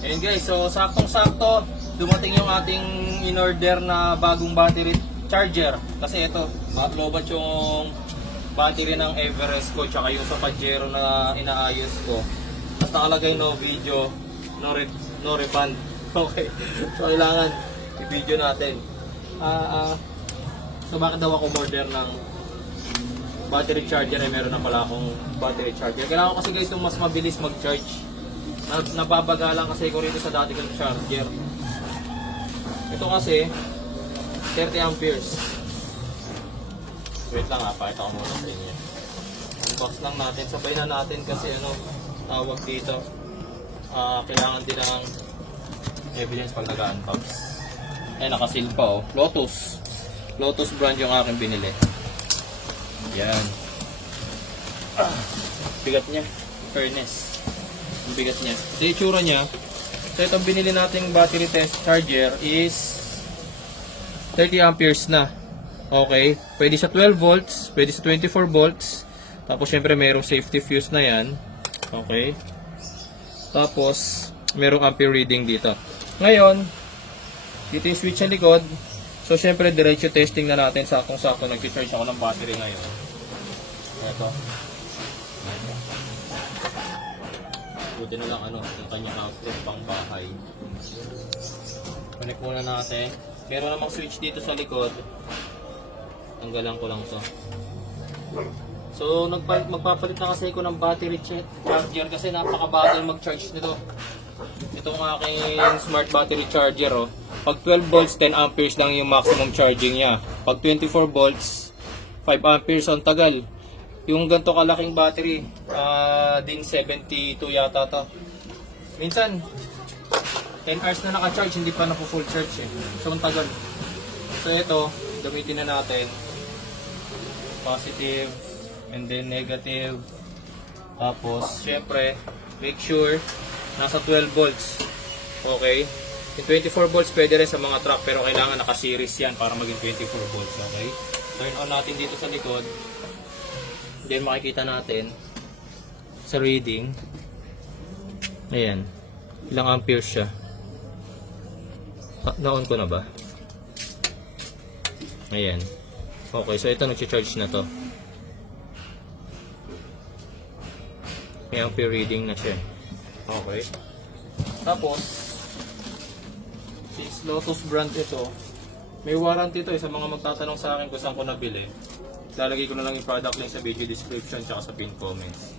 Ayun guys, so saktong-sakto dumating yung ating in-order na bagong battery charger. Kasi ito, lobat yung battery ng Everest ko tsaka yung sa Pajero na inaayos ko. Tapos nakalagay no video, no refund. Okay, so kailangan i-video natin. So bakit daw ako order ng battery charger? Ay meron na pala akong battery charger. Kailangan ko kasi guys yung mas mabilis mag-charge. Nababagalan kasi ko rito sa dati kong charger. Ito kasi 30 amperes. Wait lang ha, pakita ko muna sa inyo. Unbox lang natin, sabay na natin kasi ano tawag dito. Kailangan din ng evidence pag nag-unbox. Ay, nakasil pa oh. Lotus brand yung aking binili. Yan. Bigat niya, fairness. Ang bigat niya. Sa itsura niya, so itong binili nating battery test charger is 30 amperes na. Okay, pwede sa 12 volts, pwede sa 24 volts. Tapos syempre mayroong safety fuse na yan. Okay. Tapos mayroong ampere reading dito. Ngayon, dito yung switch sa likod. So syempre diretso testing na natin. Sakong-sakto nag-charge ako ng battery ngayon. Ito. Buti na lang yung kanyang output pang bahay. Connect muna natin. Meron namang switch dito sa likod. Tanggalan ko lang to. So magpapalit na kasi ako ng battery charger kasi napakabagal mag-charge nito. Itong aking smart battery charger oh. Pag 12 volts 10 amperes lang yung maximum charging niya. Pag 24 volts 5 amperes ang tagal. Yung ganito kalaking battery, din 72 yata to. Minsan, 10 hours na naka-charge, hindi pa napo-full charge eh. So, ang tagal. So, ito, gamitin na natin. Positive, and then negative. Tapos, syempre, make sure, nasa 12 volts. Okay? Yung 24 volts pwede rin sa mga truck, pero kailangan naka-series yan para maging 24 volts. Okay? Turn on natin dito sa likod. Then makikita natin sa reading. Ayan. Ilang amperes siya. Na-on ko na ba? Ayan. Okay, so ito nag-charge na to. May ampere reading na siya. Okay. Tapos, since Lotus brand ito, may warranty ito sa mga magtatanong sa akin kung saan ko nabili. Lalagay ko na lang yung product link sa video description tsaka sa pin comments.